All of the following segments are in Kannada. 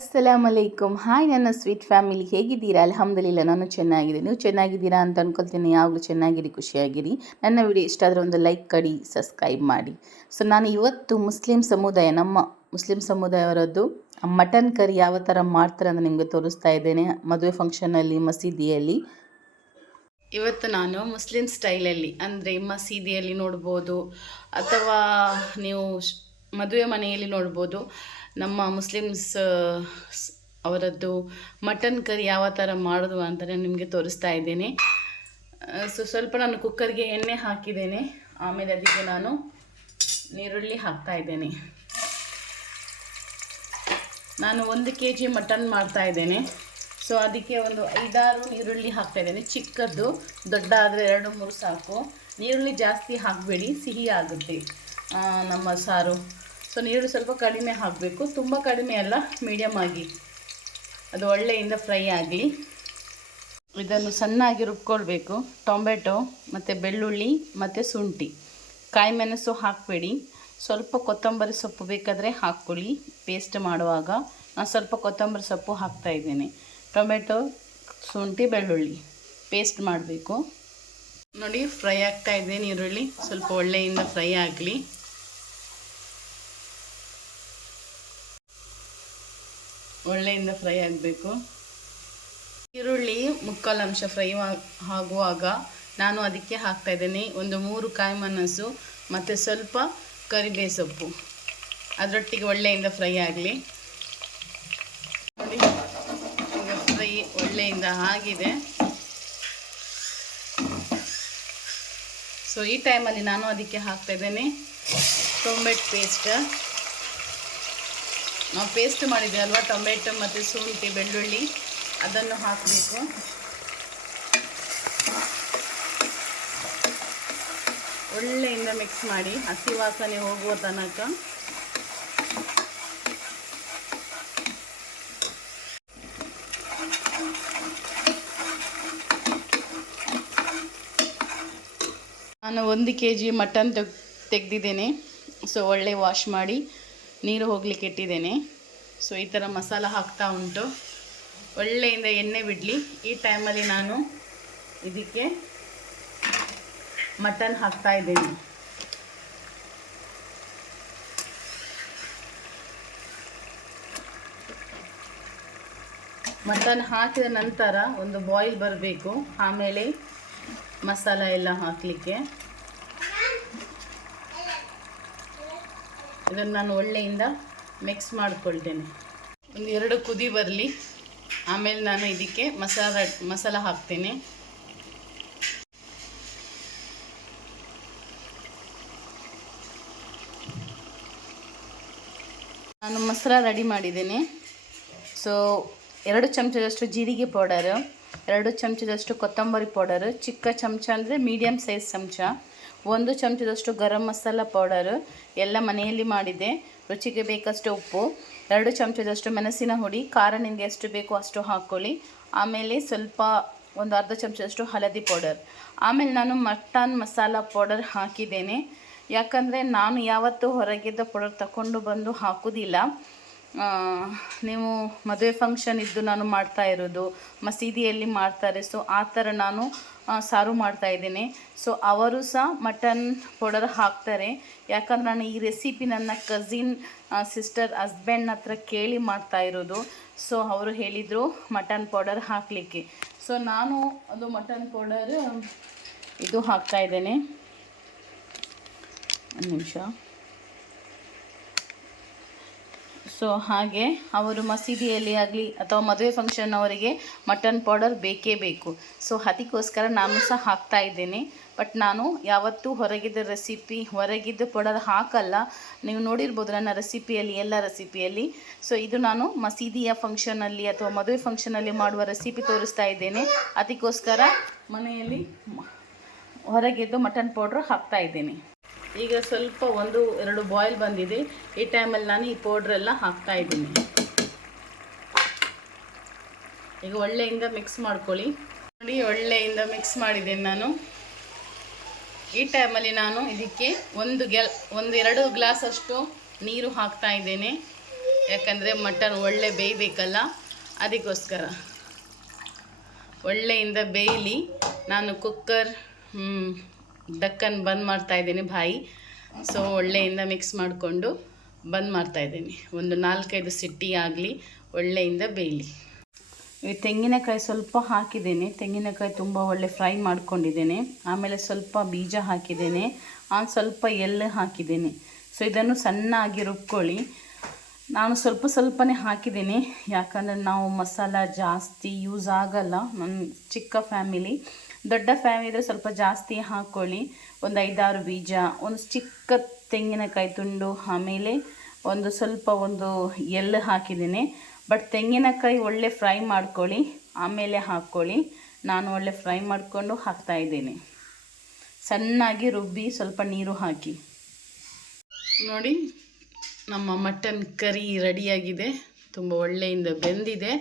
ಅಸ್ಸಲಾಮ್ ಅಲೈಕುಮ್. ಹಾಯ್, ನನ್ನ ಸ್ವೀಟ್ ಫ್ಯಾಮಿಲಿ ಹೇಗಿದ್ದೀರಾ? ಅಲ್ಹಮ್ದಲಿಲ್ಲ, ನಾನು ಚೆನ್ನಾಗಿದ್ದೀನಿ. ನೀವು ಚೆನ್ನಾಗಿದ್ದೀರಾ ಅಂತ ಅನ್ಕೊಳ್ತೀನಿ. ಯಾವಾಗಲೂ ಚೆನ್ನಾಗಿರಿ, ಖುಷಿಯಾಗಿರಿ. ನನ್ನ ವಿಡಿಯೋ ಇಷ್ಟ ಆದರೆ ಒಂದು ಲೈಕ್ ಕಡಿ, ಸಬ್ಸ್ಕ್ರೈಬ್ ಮಾಡಿ. ಸೊ, ನಾನು ಇವತ್ತು ಮುಸ್ಲಿಂ ಸಮುದಾಯ, ನಮ್ಮ ಮುಸ್ಲಿಂ ಸಮುದಾಯವರದ್ದು ಮಟನ್ ಕರಿ ಯಾವ ಥರ ಮಾಡ್ತಾರೆ ಅಂತ ನಿಮಗೆ ತೋರಿಸ್ತಾ ಇದ್ದೇನೆ. ಮದುವೆ ಫಂಕ್ಷನಲ್ಲಿ ಮಸೀದಿಯಲ್ಲಿ. ಇವತ್ತು ನಾನು ಮುಸ್ಲಿಂ ಸ್ಟೈಲಲ್ಲಿ, ಅಂದರೆ ಮಸೀದಿಯಲ್ಲಿ ನೋಡ್ಬೋದು, ಅಥವಾ ನೀವು ಮದುವೆ ಮನೆಯಲ್ಲಿ ನೋಡ್ಬೋದು. ನಮ್ಮ ಮುಸ್ಲಿಮ್ಸ್ ಅವರದ್ದು ಮಟನ್ ಕರಿ ಯಾವ ಥರ ಮಾಡೋದು ಅಂತ ನಿಮಗೆ ತೋರಿಸ್ತಾ ಇದ್ದೇನೆ. ಸೊ ಸ್ವಲ್ಪ ನಾನು ಕುಕ್ಕರ್ಗೆ ಎಣ್ಣೆ ಹಾಕಿದ್ದೇನೆ. ಆಮೇಲೆ ಅದಕ್ಕೆ ನಾನು ನೀರುಳ್ಳಿ ಹಾಕ್ತಾ ಇದ್ದೇನೆ. ನಾನು ಒಂದು ಕೆ ಜಿ ಮಟನ್ ಮಾಡ್ತಾ ಇದ್ದೇನೆ. ಸೊ ಅದಕ್ಕೆ ಒಂದು ಐದಾರು ಈರುಳ್ಳಿ ಹಾಕ್ತಾ ಇದ್ದೇನೆ. ಚಿಕ್ಕದ್ದು ದೊಡ್ಡ ಆದರೆ ಎರಡು ಮೂರು ಸಾಕು. ನೀರುಳ್ಳಿ ಜಾಸ್ತಿ ಹಾಕಬೇಡಿ ಸಿಹಿ ಆಗುತ್ತೆ ನಮ್ಮ ಸಾರು. ಸೊ ನೀರು ಸ್ವಲ್ಪ ಕಡಿಮೆ ಹಾಕಬೇಕು. ತುಂಬ ಕಡಿಮೆ ಅಲ್ಲ ಮೀಡಿಯಮ್ ಆಗಿ. ಅದು ಒಳ್ಳೆಯಿಂದ ಫ್ರೈ ಆಗಲಿ. ಇದನ್ನು ಸಣ್ಣಾಗಿ ರುಬ್ಕೊಳ್ಬೇಕು. ಟೊಮೆಟೊ, ಮತ್ತು ಬೆಳ್ಳುಳ್ಳಿ, ಮತ್ತು ಶುಂಠಿ. ಕಾಯಿ ಮೆಣಸು ಹಾಕಬೇಡಿ. ಸ್ವಲ್ಪ ಕೊತ್ತಂಬರಿ ಸೊಪ್ಪು ಬೇಕಾದರೆ ಹಾಕ್ಕೊಳ್ಳಿ. ಪೇಸ್ಟ್ ಮಾಡುವಾಗ ನಾನು ಸ್ವಲ್ಪ ಕೊತ್ತಂಬರಿ ಸೊಪ್ಪು ಹಾಕ್ತಾ ಇದ್ದೇನೆ. ಟೊಮೆಟೊ, ಶುಂಠಿ, ಬೆಳ್ಳುಳ್ಳಿ. ಪೇಸ್ಟ್ ಮಾಡಬೇಕು. ನೋಡಿ ಫ್ರೈ ಆಗ್ತಾ ಇದೆ ಈರುಳ್ಳಿ ಸ್ವಲ್ಪ ಒಳ್ಳೆಯಿಂದ ಫ್ರೈ ಆಗಲಿ. ಒಳ್ಳೆಯಿಂದ ಫ್ರೈ ಆಗಬೇಕು. ಈರುಳ್ಳಿ ಮುಕ್ಕಾಲು ಅಂಶ ಫ್ರೈ ಆಗುವಾಗ ನಾನು ಅದಕ್ಕೆ ಹಾಕ್ತಾ ಇದ್ದೇನೆ. ಒಂದು ಮೂರು ಕಾಯಿ ಮೆಣಸು, ಮತ್ತು ಸ್ವಲ್ಪ ಕರಿಬೇ ಸೊಪ್ಪು. ಅದರೊಟ್ಟಿಗೆ ಒಳ್ಳೆಯಿಂದ ಫ್ರೈ ಆಗಲಿ. ಫ್ರೈ ಒಳ್ಳೆಯಿಂದ ಆಗಿದೆ. ಸೊ ಈ ಟೈಮಲ್ಲಿ ನಾನು ಅದಕ್ಕೆ ಹಾಕ್ತಾ ಇದ್ದೇನೆ. Tomato paste. ನಾವು ಪೇಸ್ಟ್ ಮಾಡಿದ್ದೆ ಅಲ್ವಾ? ಟೊಮೆಟೊ ಮತ್ತು ಶುಂಠಿ, ಬೆಳ್ಳುಳ್ಳಿ. ಅದನ್ನು ಹಾಕಬೇಕು. ಒಳ್ಳೆಯಿಂದ ಮಿಕ್ಸ್ ಮಾಡಿ, ಹಸಿ ವಾಸನೆ ಹೋಗುವ ತನಕ. ನಾನು ಒಂದು ಕೆ ಜಿ ಮಟನ್ ತೆಗ್ ತೆಗೆದಿದ್ದೇನೆ. ಸೊ ಒಳ್ಳೆ ವಾಶ್ ಮಾಡಿ. ನೀರು ಹೋಗ್ಲಿಕ್ಕೆ ಇಟ್ಟಿದ್ದೇನೆ. ಸೊ ಈ ಥರ ಮಸಾಲ ಹಾಕ್ತಾ ಉಂಟು. ಒಳ್ಳೆಯಿಂದ ಎಣ್ಣೆ ಬಿಡಲಿ. ಈ ಟೈಮಲ್ಲಿ ನಾನು ಇದಕ್ಕೆ ಮಟನ್ ಹಾಕ್ತಾ ಇದ್ದೇನೆ. ಮಟನ್ ಹಾಕಿದ ನಂತರ ಒಂದು ಬಾಯ್ಲ್ ಬರಬೇಕು. ಆಮೇಲೆ ಮಸಾಲ ಎಲ್ಲ ಹಾಕಲಿಕ್ಕೆ. ಇದನ್ನು ನಾನು ಒಳ್ಳೆಯಿಂದ ಮಿಕ್ಸ್ ಮಾಡಿಕೊಳ್ತೇನೆ. ಒಂದು ಎರಡು ಕುದಿ ಬರಲಿ. ಆಮೇಲೆ ನಾನು ಇದಕ್ಕೆ ಮಸಾಲ ಮಸಾಲ ಹಾಕ್ತೇನೆ. ನಾನು ಮಸಾಲ ರೆಡಿ ಮಾಡಿದ್ದೇನೆ. ಸೊ ಎರಡು ಚಮಚದಷ್ಟು ಜೀರಿಗೆ ಪೌಡರು ಎರಡು ಚಮಚದಷ್ಟು ಕೊತ್ತಂಬರಿ ಪೌಡರ್, ಚಿಕ್ಕ ಚಮಚ ಅಂದರೆ ಮೀಡಿಯಮ್ ಸೈಜ್ ಚಮಚ, ಒಂದು ಚಮಚದಷ್ಟು ಗರಂ ಮಸಾಲ ಪೌಡರ್, ಎಲ್ಲ ಮನೆಯಲ್ಲಿ ಮಾಡಿದೆ ರುಚಿಗೆ ಬೇಕಷ್ಟು ಉಪ್ಪು, ಎರಡು ಚಮಚದಷ್ಟು ಮೆಣಸಿನ ಹುಡಿ, ಖಾರ ನಿಮಗೆ ಎಷ್ಟು ಬೇಕೋ ಅಷ್ಟು ಹಾಕ್ಕೊಳ್ಳಿ ಆಮೇಲೆ ಸ್ವಲ್ಪ ಒಂದು ಅರ್ಧ ಚಮಚದಷ್ಟು ಹಳದಿ ಪೌಡರ್. ಆಮೇಲೆ ನಾನು ಮಟನ್ ಮಸಾಲ ಪೌಡರ್ ಹಾಕಿದ್ದೇನೆ. ಯಾಕಂದರೆ ನಾನು ಯಾವತ್ತೂ ಹೊರಗಿದ್ದ ಪೌಡರ್ ತಗೊಂಡು ಬಂದು ಹಾಕೋದಿಲ್ಲ. ನೀವು ಮದುವೆ ಫಂಕ್ಷನ್ ಇದ್ದು ನಾನು ಮಾಡ್ತಾ ಇರೋದು, ಮಸೀದಿಯಲ್ಲಿ ಮಾಡ್ತಾರೆ. ಸೊ ಆ ಥರ ನಾನು ಸಾರು ಮಾಡ್ತಾ ಇದ್ದೀನಿ. ಸೊ ಅವರು ಸಹ ಮಟನ್ ಪೌಡರ್ ಹಾಕ್ತಾರೆ. ಯಾಕಂದ್ರೆ ನಾನು ಈ ರೆಸಿಪಿ ನನ್ನ ಕಝಿನ್ ಸಿಸ್ಟರ್ ಹಸ್ಬೆಂಡ್ ಹತ್ರ ಕೇಳಿ ಮಾಡ್ತಾ ಇರೋದು. ಸೊ ಅವರು ಹೇಳಿದರು ಮಟನ್ ಪೌಡರ್ ಹಾಕಲಿಕ್ಕೆ. ಸೊ ನಾನು ಅದು ಮಟನ್ ಪೌಡರ್ ಇದು ಹಾಕ್ತಾ ಇದ್ದೇನೆ. ಒಂದು ನಿಮಿಷ. ಸೊ ಹಾಗೆ ಅವರು ಮಸೀದಿಯಲ್ಲಿ ಆಗಲಿ ಅಥವಾ ಮದುವೆ ಫಂಕ್ಷನ್ ಅವರಿಗೆ ಮಟನ್ ಪೌಡರ್ ಬೇಕೇ ಬೇಕು. ಸೊ ಅದಕ್ಕೋಸ್ಕರ ನಾನು ಸಹ ಹಾಕ್ತಾ ಇದ್ದೇನೆ. ಬಟ್ ನಾನು ಯಾವತ್ತೂ ಹೊರಗಿದ್ದ ರೆಸಿಪಿ ಹೊರಗಿದ್ದ ಪೌಡರ್ ಹಾಕಲ್ಲ. ನೀವು ನೋಡಿರ್ಬೋದು ನನ್ನ ರೆಸಿಪಿಯಲ್ಲಿ ಎಲ್ಲ ರೆಸಿಪಿಯಲ್ಲಿ ಸೊ ಇದು ನಾನು ಮಸೀದಿಯ ಫಂಕ್ಷನಲ್ಲಿ ಅಥವಾ ಮದುವೆ ಫಂಕ್ಷನಲ್ಲಿ ಮಾಡುವ ರೆಸಿಪಿ ತೋರಿಸ್ತಾ ಇದ್ದೇನೆ. ಅದಕ್ಕೋಸ್ಕರ ಮನೆಯಲ್ಲಿ ಹೊರಗೆದ್ದು ಮಟನ್ ಪೌಡ್ರ್ ಹಾಕ್ತಾ ಇದ್ದೇನೆ. ಈಗ ಸ್ವಲ್ಪ ಒಂದು, ಎರಡು ಬಾಯ್ಲ್ ಬಂದಿದೆ. ಈ ಟೈಮಲ್ಲಿ ನಾನು ಈ ಪೌಡ್ರೆಲ್ಲ ಹಾಕ್ತಾ ಇದ್ದೀನಿ. ಈಗ ಒಳ್ಳೆಯಿಂದ ಮಿಕ್ಸ್ ಮಾಡ್ಕೊಳ್ಳಿ. ನೋಡಿ, ಒಳ್ಳೆಯಿಂದ ಮಿಕ್ಸ್ ಮಾಡಿದ್ದೇನೆ ನಾನು. ಈ ಟೈಮಲ್ಲಿ ನಾನು ಇದಕ್ಕೆ ಒಂದು ಗೆಲ್, ಒಂದು ಎರಡು ಗ್ಲಾಸಷ್ಟು ನೀರು ಹಾಕ್ತಾ ಇದ್ದೇನೆ. ಯಾಕಂದರೆ ಮಟನ್ ಒಳ್ಳೆ ಬೇಯಬೇಕಲ್ಲ, ಅದಕ್ಕೋಸ್ಕರ. ಒಳ್ಳೆಯಿಂದ ಬೇಯಲಿ, ನಾನು ಕುಕ್ಕರ್ ಡಕ್ಕನ್ ಬಂದ್ ಮಾಡ್ತಾ ಇದ್ದೀನಿ ಬಾಯಿ. ಸೊ ಒಳ್ಳೆಯಿಂದ ಮಿಕ್ಸ್ ಮಾಡಿಕೊಂಡು ಬಂದ್ ಮಾಡ್ತಾ ಇದ್ದೀನಿ. ಒಂದು ನಾಲ್ಕೈದು ಸಿಟ್ಟಿ ಆಗಲಿ, ಒಳ್ಳೆಯಿಂದ ಬೇಯಲಿ. ಈ ತೆಂಗಿನಕಾಯಿ ಸ್ವಲ್ಪ ಹಾಕಿದ್ದೇನೆ. ತೆಂಗಿನಕಾಯಿ ತುಂಬ ಒಳ್ಳೆ ಫ್ರೈ ಮಾಡ್ಕೊಂಡಿದ್ದೇನೆ. ಆಮೇಲೆ ಸ್ವಲ್ಪ ಬೀಜ ಹಾಕಿದ್ದೇನೆ. ಆ ಸ್ವಲ್ಪ ಎಳ್ಳು ಹಾಕಿದ್ದೇನೆ. ಸೊ ಇದನ್ನು ಸಣ್ಣಾಗಿ ರುಬ್ಕೊಳ್ಳಿ. ನಾನು ಸ್ವಲ್ಪ ಸ್ವಲ್ಪನೇ ಹಾಕಿದ್ದೀನಿ. ಯಾಕಂದರೆ ನಾವು ಮಸಾಲ ಜಾಸ್ತಿ ಯೂಸ್ ಆಗಲ್ಲ. ನನ್ನ ಚಿಕ್ಕ ಫ್ಯಾಮಿಲಿ ದೊಡ್ಡ ಫ್ಯಾಮಿಲಿ ಇದ್ದರೆ ಸ್ವಲ್ಪ ಜಾಸ್ತಿ ಹಾಕ್ಕೊಳ್ಳಿ ಒಂದು ಐದಾರು ಬೀಜ, ಒಂದು ಚಿಕ್ಕ ತೆಂಗಿನಕಾಯಿ ತುಂಡು, ಆಮೇಲೆ ಒಂದು ಸ್ವಲ್ಪ ಒಂದು ಎಳ್ಳು ಹಾಕಿದ್ದೀನಿ. ಬಟ್ ತೆಂಗಿನಕಾಯಿ ಒಳ್ಳೆ ಫ್ರೈ ಮಾಡ್ಕೊಳ್ಳಿ, ಆಮೇಲೆ ಹಾಕ್ಕೊಳ್ಳಿ ನಾನು ಒಳ್ಳೆ ಫ್ರೈ ಮಾಡಿಕೊಂಡು ಹಾಕ್ತಾಯಿದ್ದೀನಿ ಸಣ್ಣಾಗಿ ರುಬ್ಬಿ ಸ್ವಲ್ಪ ನೀರು ಹಾಕಿ. ನೋಡಿ, ನಮ್ಮ ಮಟನ್ ಕರಿ ರೆಡಿಯಾಗಿದೆ. ತುಂಬ ಒಳ್ಳೆಯಿಂದ ಬೆಂದಿದೆ.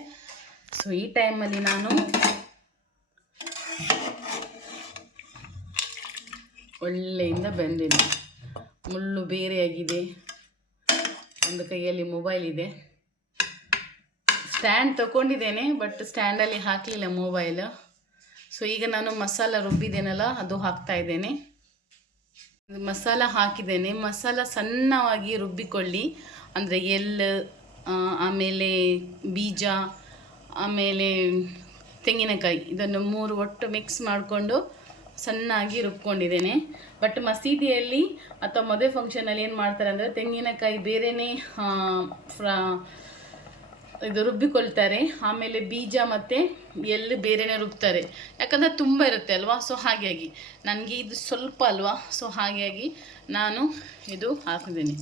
ಸೊ ಈ ಟೈಮಲ್ಲಿ ನಾನು ಒಳ್ಳೆಯಿಂದ ಬೆಂದಿದೆ. ಮುಳ್ಳು ಬೇರೆಯಾಗಿದೆ. ಒಂದು ಕೈಯಲ್ಲಿ ಮೊಬೈಲ್ ಇದೆ. ಸ್ಟ್ಯಾಂಡ್ ತಗೊಂಡಿದ್ದೇನೆ ಬಟ್ ಸ್ಟ್ಯಾಂಡಲ್ಲಿ ಹಾಕಲಿಲ್ಲ ಮೊಬೈಲ್ ಸೊ ಈಗ ನಾನು ಮಸಾಲ ರುಬ್ಬಿದ್ದೇನಲ್ಲ, ಅದು ಹಾಕ್ತಾ ಇದ್ದೇನೆ. ಇದು ಮಸಾಲ ಹಾಕಿದ್ದೇನೆ. ಮಸಾಲ ಸಣ್ಣವಾಗಿ ರುಬ್ಬಿಕೊಳ್ಳಿ. ಅಂದರೆ ಎಲ್ ಆಮೇಲೆ ಬೀಜ, ಆಮೇಲೆ ತೆಂಗಿನಕಾಯಿ, ಇದನ್ನು ಮೂರು ಒಟ್ಟು ಮಿಕ್ಸ್ ಮಾಡಿಕೊಂಡು ಸಣ್ಣಾಗಿ ರುಬ್ಕೊಂಡಿದ್ದೇನೆ. ಬಟ್ ಮಸೀದಿಯಲ್ಲಿ ಅಥವಾ ಮದುವೆ ಫಂಕ್ಷನಲ್ಲಿ ಏನು ಮಾಡ್ತಾರೆ ಅಂದರೆ ತೆಂಗಿನಕಾಯಿ ಬೇರೆಯೇ ಫ್ರಾ, ಇದು ರುಬ್ಬಿಕೊಳ್ತಾರೆ. ಆಮೇಲೆ ಬೀಜ ಮತ್ತು ಎಲ್ಲಿ ಬೇರೆನೇ ರುಬ್ತಾರೆ. ಯಾಕಂದರೆ ತುಂಬ ಇರುತ್ತೆ ಅಲ್ವಾ? ಸೊ ಹಾಗಾಗಿ ನನಗೆ ಇದು ಸ್ವಲ್ಪ ಅಲ್ವಾ? ಸೊ ಹಾಗಾಗಿ ನಾನು ಇದು ಹಾಕಿದ್ದೀನಿ.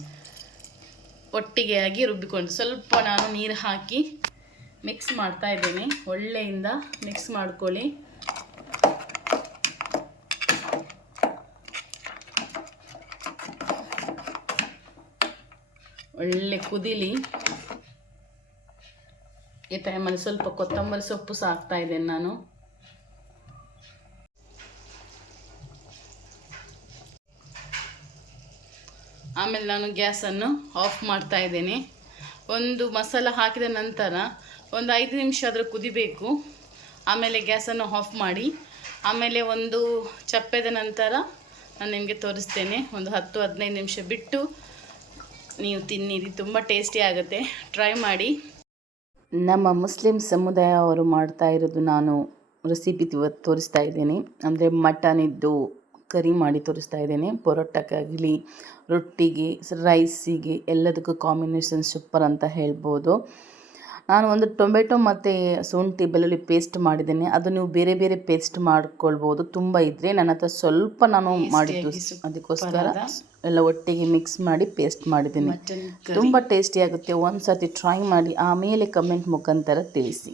ಒಟ್ಟಿಗೆ ಆಗಿ ರುಬ್ಬಿಕೊಂಡು ಸ್ವಲ್ಪ ನಾನು ನೀರು ಹಾಕಿ ಮಿಕ್ಸ್ ಮಾಡ್ತಾ ಇದ್ದೇನೆ. ಒಳ್ಳೆಯಿಂದ ಮಿಕ್ಸ್ ಮಾಡ್ಕೊಳ್ಳಿ. ಒಳ್ಳೆ ಕುದಿಲಿ. ಈ ಟೈಮಲ್ಲಿ ಸ್ವಲ್ಪ ಕೊತ್ತಂಬರಿ ಸೊಪ್ಪು ಸಾಕ್ತಾ ಇದ್ದೇನೆ ನಾನು. ಆಮೇಲೆ ನಾನು ಗ್ಯಾಸನ್ನು ಆಫ್ ಮಾಡ್ತಾ ಇದ್ದೇನೆ. ಒಂದು ಮಸಾಲ ಹಾಕಿದ ನಂತರ ಒಂದು ಐದು ನಿಮಿಷ ಆದರೂ ಕುದಿಬೇಕು. ಆಮೇಲೆ ಗ್ಯಾಸನ್ನು ಆಫ್ ಮಾಡಿ. ಆಮೇಲೆ ಒಂದು ಚಪ್ಪೆದ ನಂತರ ನಾನು ನಿಮಗೆ ತೋರಿಸ್ತೇನೆ. ಒಂದು ಹತ್ತು ಹದಿನೈದು ನಿಮಿಷ ಬಿಟ್ಟು ನೀವು ತಿನ್ನಿರಿ, ತುಂಬ ಟೇಸ್ಟಿ ಆಗುತ್ತೆ. ಟ್ರೈ ಮಾಡಿ. ನಮ್ಮ ಮುಸ್ಲಿಂ ಸಮುದಾಯ ಅವರು ಮಾಡ್ತಾ ಇರೋದು ನಾನು ರೆಸಿಪಿ ತೋರಿಸ್ತಾ ಇದ್ದೀನಿ. ಅಂದರೆ ಮಟನಿದ್ದು ಕರಿ ಮಾಡಿ ತೋರಿಸ್ತಾ ಇದ್ದೇನೆ. ಪರೋಟಕ್ಕಾಗಲಿ ರೊಟ್ಟಿಗೆ ರೈಸಿಗೆ ಎಲ್ಲದಕ್ಕೂ ಕಾಂಬಿನೇಷನ್ ಸೂಪರ್ ಅಂತ ಹೇಳ್ಬೋದು. ನಾನು ಒಂದು ಟೊಮೆಟೊ ಮತ್ತು ಶುಂಠಿ ಬೆಳ್ಳುಳ್ಳಿ ಪೇಸ್ಟ್ ಮಾಡಿದ್ದೇನೆ. ಅದು ನೀವು ಬೇರೆ ಬೇರೆ ಪೇಸ್ಟ್ ಮಾಡ್ಕೊಳ್ಬೋದು. ತುಂಬ ಇದ್ದರೆ ನನ್ನ ಹತ್ರ ಸ್ವಲ್ಪ ನಾನು ಮಾಡಿದ್ದು ಅದಕ್ಕೋಸ್ಕರ ಎಲ್ಲ ಒಟ್ಟಿಗೆ ಮಿಕ್ಸ್ ಮಾಡಿ ಪೇಸ್ಟ್ ಮಾಡಿದ್ದೀನಿ. ತುಂಬ ಟೇಸ್ಟಿ ಆಗುತ್ತೆ. ಒಂದು ಸರ್ತಿ ಟ್ರೈ ಮಾಡಿ ಆಮೇಲೆ ಕಮೆಂಟ್ ಮುಖಾಂತರ ತಿಳಿಸಿ.